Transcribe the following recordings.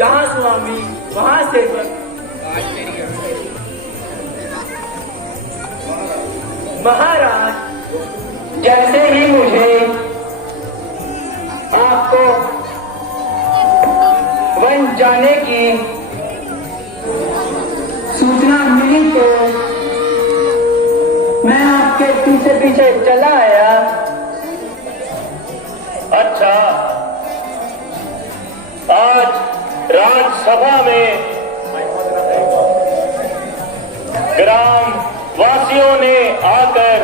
जहाँ स्वामी वहाँ सेवक। महाराज, जैसे ही मुझे आपको वन जाने की सूचना मिली तो मैं आपके पीछे पीछे चला आया। अच्छा, आज राज्यसभा में ग्राम वासियों ने आकर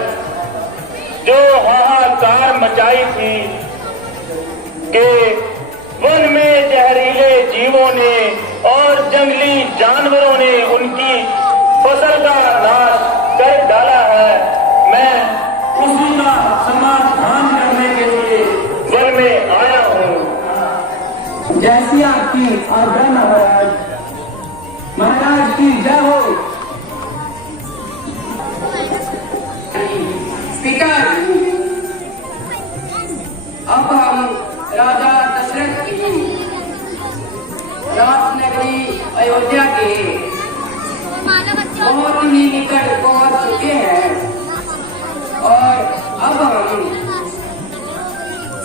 जो हाहाकार मचाई थी कि वन में जहरीले जीवों ने और जंगली जानवरों ने उनकी फसल का नाश कर डाला है, मैं उसी का समाधान करने के लिए वन में आया हूँ। जैसी आपकी आज्ञा महाराज। महाराज की जय हो। पिताजी, अब हम राजा दशरथ की राजनगरी अयोध्या के बहुत ही निकट पहुंच चुके हैं और अब हम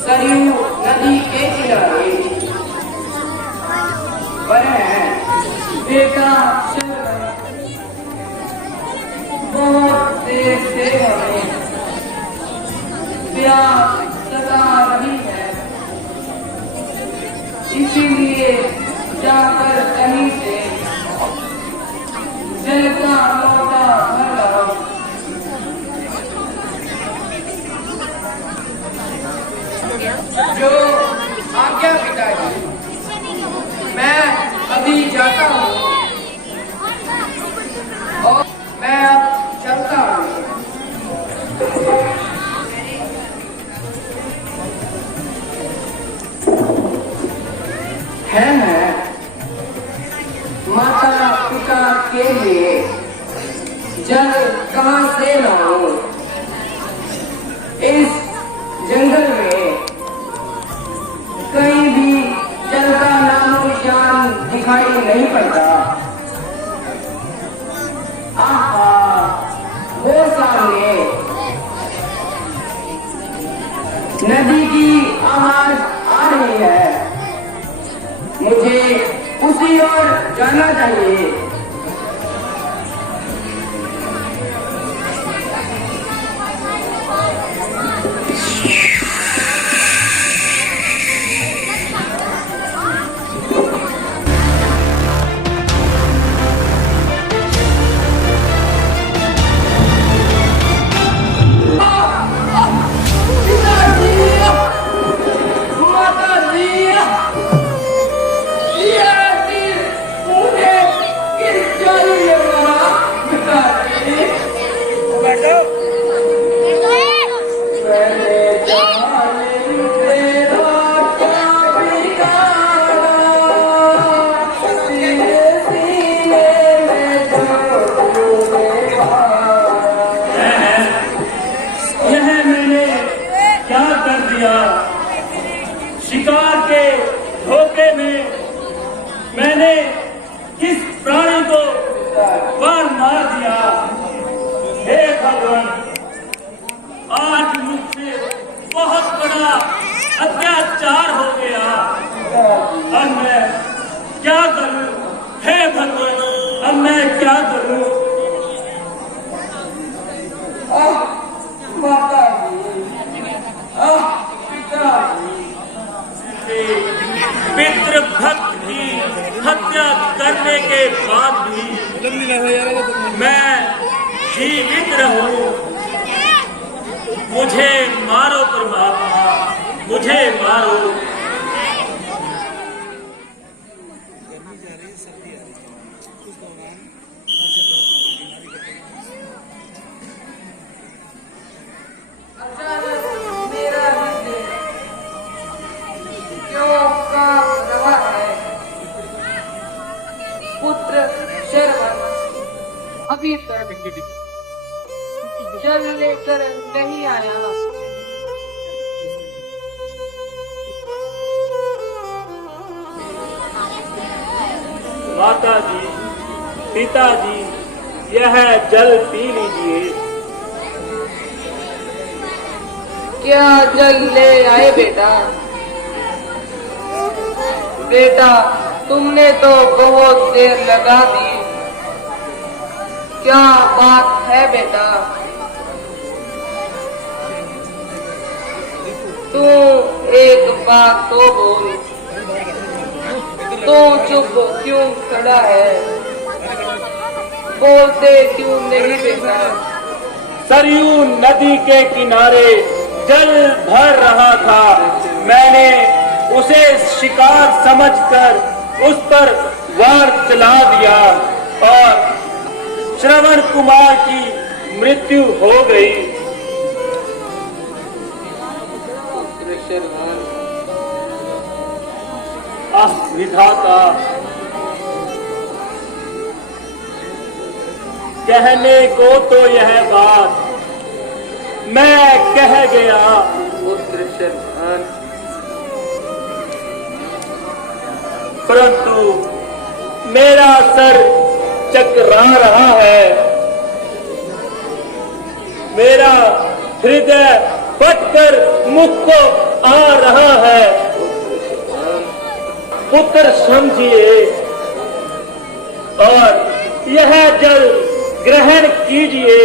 सरयू नदी के किनारे पर हैं। बेटा बहुत देर से हमें प्यास सता रही है, इसीलिए जाकर कहीं से जल का लोटा भर लाओ। जो आज्ञा पिताजी, मैं अभी जाता हूँ और मैं अब चलता हूँ। है माता पिता के लिए जल कहाँ से लाऊं? इस जंगल में कहीं भी जल का नामो निशान दिखाई नहीं पड़ता। आहा, वो सामने नदी की आवाज आ रही है, मुझे उसी ओर जाना चाहिए। शिकार के धोखे में मैंने किस प्राणी को बार मार दिया। हे भगवान, आज मुझसे बहुत बड़ा अत्याचार हो गया। अब मैं क्या करूं? हे भगवान, अब मैं क्या करूं? माता जी, पिता जी, पितृभक्त की हत्या करने के बाद भी मैं जीवित रहूं। मुझे मारो परमात्मा, मुझे मारो। पुत्र शर्मा अभी तक जल लेकर नहीं आया। माता जी, पिताजी, यह जल पी लीजिए। क्या जल ले आए बेटा? बेटा तुमने तो बहुत देर लगा दी, क्या बात है बेटा? तू एक बात तो बोल, तू चुप क्यों खड़ा है? बोलते क्यों नहीं बेटा? सरयू नदी के किनारे जल भर रहा था, मैंने उसे शिकार समझकर उस पर वार चला दिया और श्रवण कुमार की मृत्यु हो गई। आह विधाता, कहने को तो यह बात मैं कह गया, पुत्र शर्मान, परंतु मेरा सर चकरा रहा है, मेरा हृदय फटकर मुख को आ रहा है। पुत्र समझिए और यह जल ग्रहण कीजिए।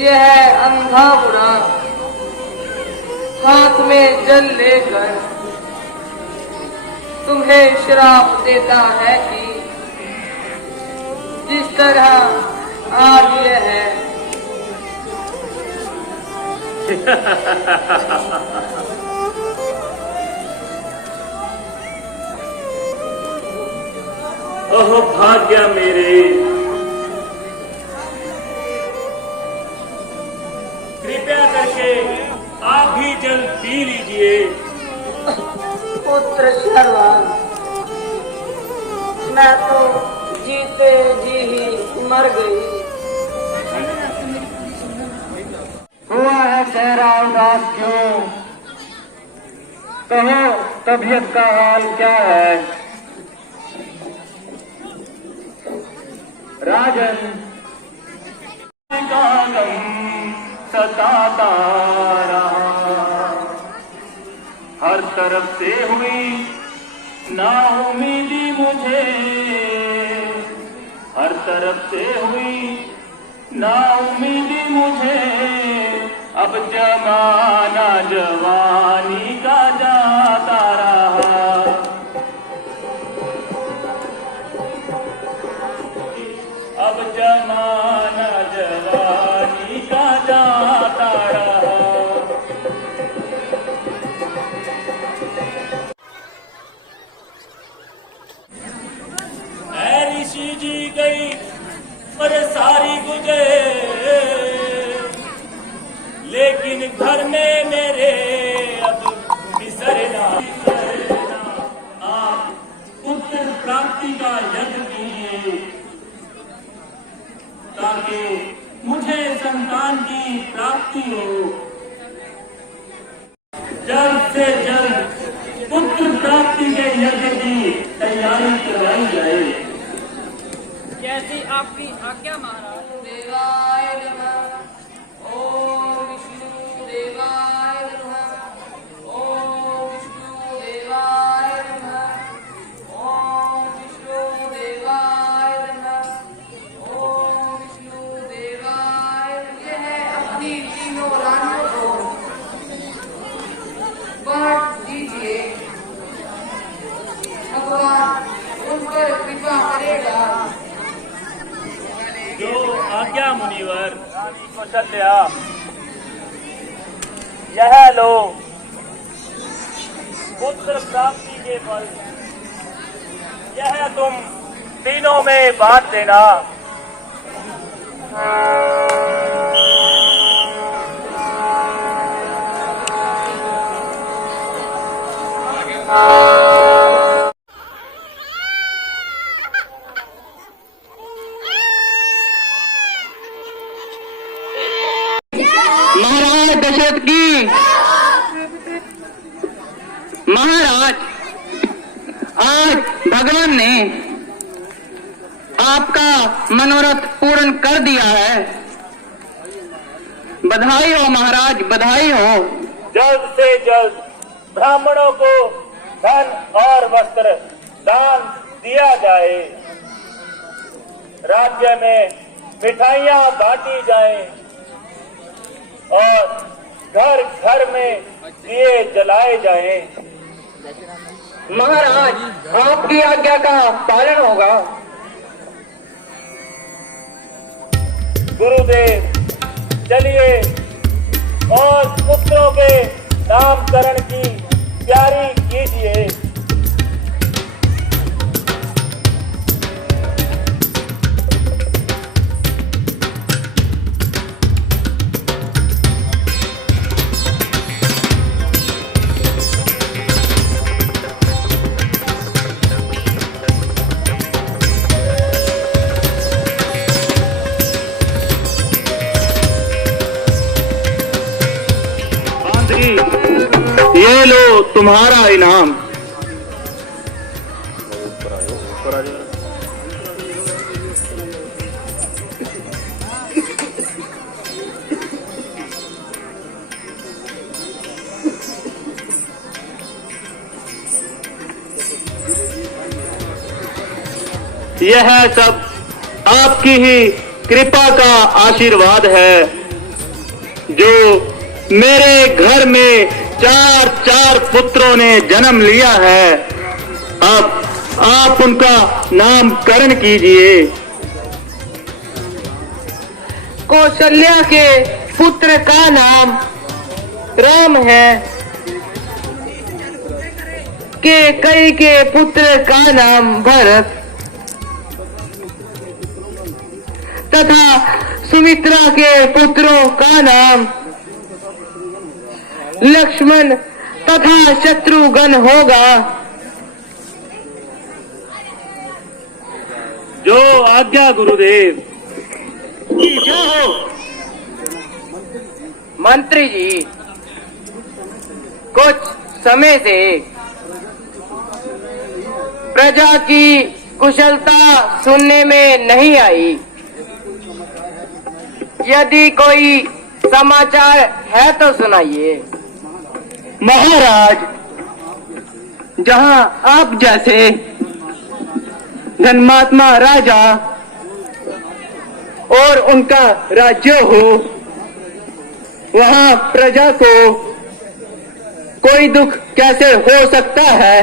यह अंधा बुढ़ा हाथ में जल लेकर तुम्हें श्राप देता है कि जिस तरह आज यह है। ओह भाग्य मेरे, कृपया करके आप भी जल पी लीजिए। पुत्र शर्मान, मैं तो जीते जी ही मर गई। हुआ है चेहरा उदास क्यों? कहो तबीयत का हाल क्या है? राजन का गम सताता रहा, हर तरफ से हुई नाउमीदी मुझे, हर तरफ से हुई नाउमीदी मुझे, अब जमाना जवानी का जाता रहा, अब जमाना जवानी का जाता रहा। ऐ ऋषि जी गई पर सारी गुजरे, लेकिन घर में मेरे अब बिसरना। आप पुत्र प्राप्ति का यज्ञ कीजिए ताकि मुझे संतान की प्राप्ति हो। जल्द से जल्द पुत्र प्राप्ति के यज्ञ की तैयारी करवाई जाए। जैसी आपकी आज्ञा महाराज। देवाय नमः। ओम विष्णु देवाय नमः। ओम विष्णु देवाय नमः। ओम विष्णु देवाय नमः। ओम विष्णु देवाय। यह अपनी तीनों रानियों को बांट दीजिए, भगवान उन पर कृपा करेगा। जो आज्ञा मुनिवर। कौशल्या, यह लो पुत्र प्राप्ति के फल, यह तुम तीनों में बांट देना। महाराज जय दशरथ की। महाराज, आज भगवान ने आपका मनोरथ पूर्ण कर दिया है। बधाई हो महाराज, बधाई हो। जल्द से जल्द ब्राह्मणों को धन और वस्त्र दान दिया जाए। राज्य में मिठाइयां बांटी जाएं और घर घर में दिए जलाए जाएं। महाराज, आपकी आज्ञा का पालन होगा। गुरुदेव, चलिए और पुत्रों के नामकरण की तैयारी कीजिए। ये लो तुम्हारा इनाम। यह सब आपकी ही कृपा का आशीर्वाद है, जो मेरे घर में 4 पुत्रों ने जन्म लिया है। अब आप उनका नामकरण कीजिए। कौशल्या के पुत्र का नाम राम है, कैकेयी के पुत्र का नाम भरत तथा सुमित्रा के पुत्रों का नाम लक्ष्मण तथा शत्रुघ्न होगा। जो आज्ञा गुरुदेव। जो हो मंत्री जी, कुछ समय से प्रजा की कुशलता सुनने में नहीं आई। यदि कोई समाचार है तो सुनाइए। महाराज, जहां आप जैसे धर्मात्मा राजा और उनका राज्य हो, वहां प्रजा को कोई दुख कैसे हो सकता है?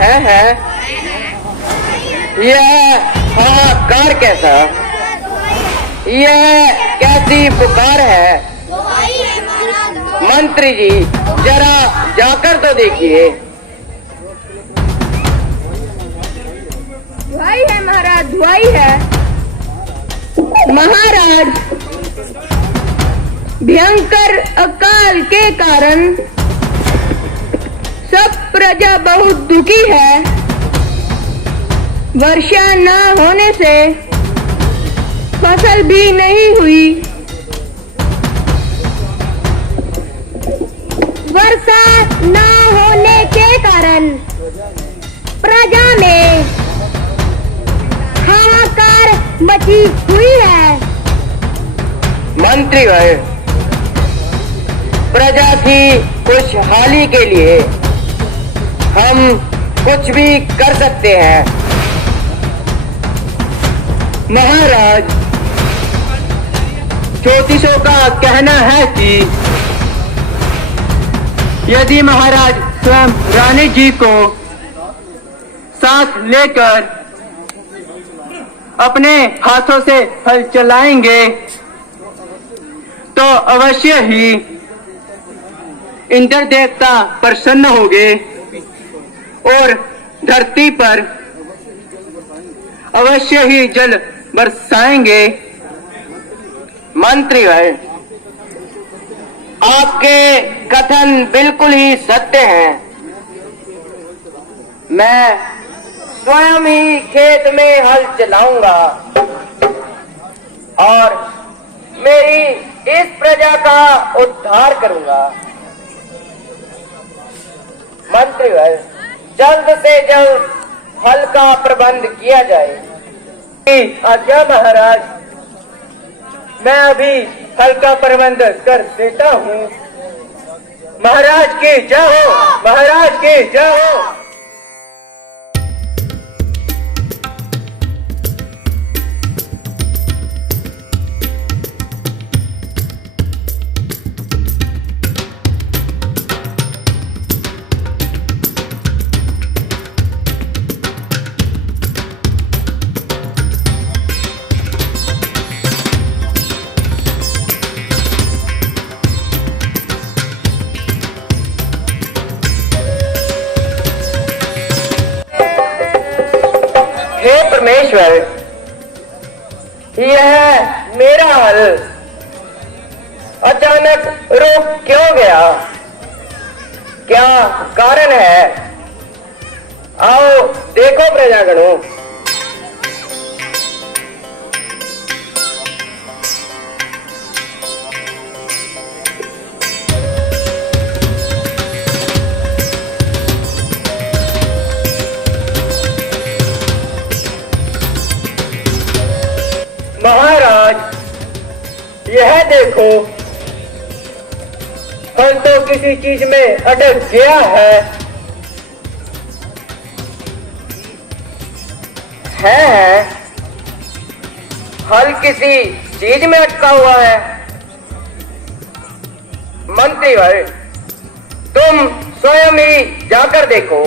है यह हाहाकार कैसा? यह कैसी पुकार है? मंत्री जी, जरा जाकर तो देखिए। दुहाई है महाराज, दुहाई है। महाराज, भयंकर अकाल के कारण सब प्रजा बहुत दुखी है। वर्षा न होने से फसल भी नहीं हुई। वर्षा न होने के कारण प्रजा में हाहाकार मची हुई है। मंत्री भाई, प्रजा की खुशहाली के लिए हम कुछ भी कर सकते हैं। महाराज, ज्योतिषों का कहना है कि यदि महाराज स्वयं रानी जी को सांस लेकर अपने हाथों से हल चलाएंगे तो अवश्य ही इंद्र देवता प्रसन्न होंगे और धरती पर अवश्य ही जल बरसाएंगे। मंत्री भाई, आपके कथन बिल्कुल ही सत्य हैं। मैं स्वयं ही खेत में हल चलाऊंगा और मेरी इस प्रजा का उद्धार करूंगा। मंत्रीवर, जल्द से जल्द हल का प्रबंध किया जाए। आज्ञा महाराज, मैं अभी हल का प्रबंध कर देता हूँ। महाराज की जय हो, महाराज की जय हो। हे परमेश्वर, यह मेरा हल अचानक रुक क्यों गया? क्या कारण है? आओ देखो प्रजागणों। महाराज, यह देखो, हल तो किसी चीज में अटक गया है। हल किसी चीज में अटका हुआ है। मंत्रीवर, तुम स्वयं ही जाकर देखो।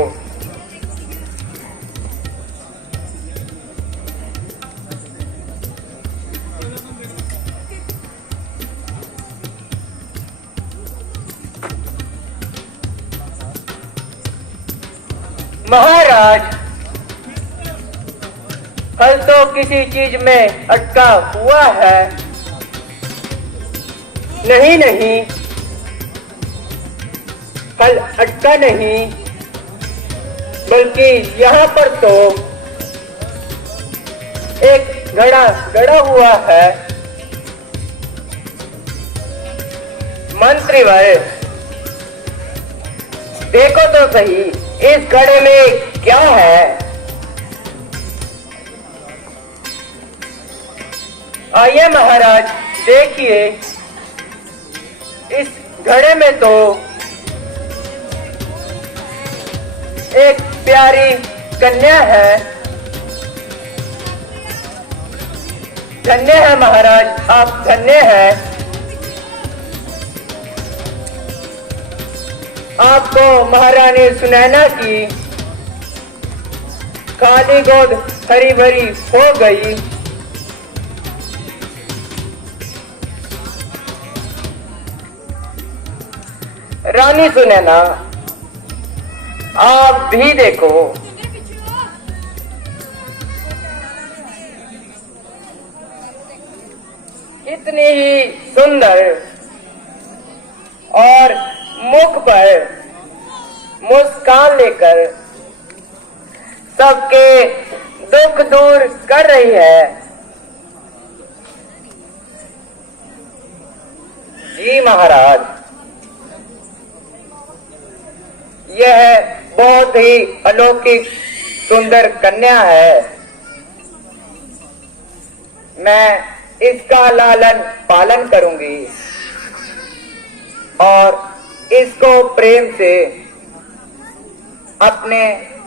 महाराज, हल तो किसी चीज में अटका हुआ है। नहीं, हल अटका नहीं, बल्कि यहाँ पर तो एक घड़ा गड़ा हुआ है। मंत्रीवर, देखो तो सही, इस घड़े में क्या है? आइए महाराज, देखिए, इस घड़े में तो एक प्यारी कन्या है। धन्य है महाराज, आप धन्य हैं। आपको महारानी सुनैना की काली गोद हरी भरी हो गई। रानी सुनैना, आप भी देखो, कितनी ही सुंदर, और मुख पर मुस्कान लेकर सबके दुख दूर कर रही है। जी महाराज, यह बहुत ही अलौकिक सुंदर कन्या है। मैं इसका लालन पालन करूंगी और इसको प्रेम से अपने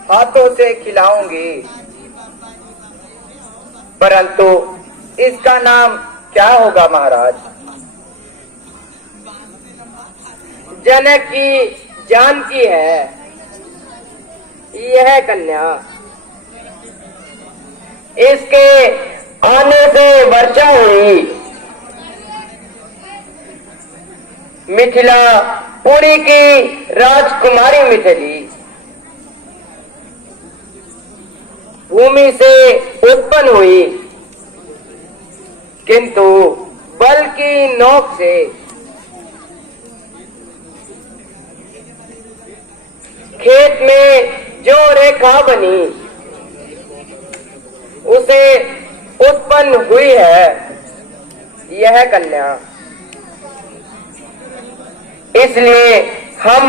हाथों से खिलाऊंगी। परंतु इसका नाम क्या होगा महाराज? जनकी जानकी है यह कन्या। इसके आने से वर्षा हुई। मिथिला पुरी की राजकुमारी मिथिली भूमि से उत्पन्न हुई, किंतु बल की नोक से खेत में जो रेखा बनी उसे उत्पन्न हुई है। यह कन्या। इसलिए हम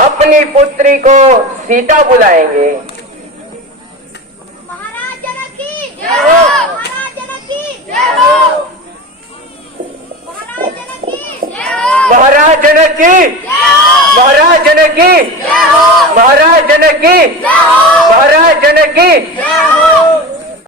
अपनी पुत्री को सीता बुलाएंगे। महाराज जनक की जय हो। महाराज जनक की जय हो। महाराज जनक की जय हो। महाराज जनक की जय हो। महाराज जनक की जय हो। महाराज जनक की जय हो। महाराज जनक की जय हो।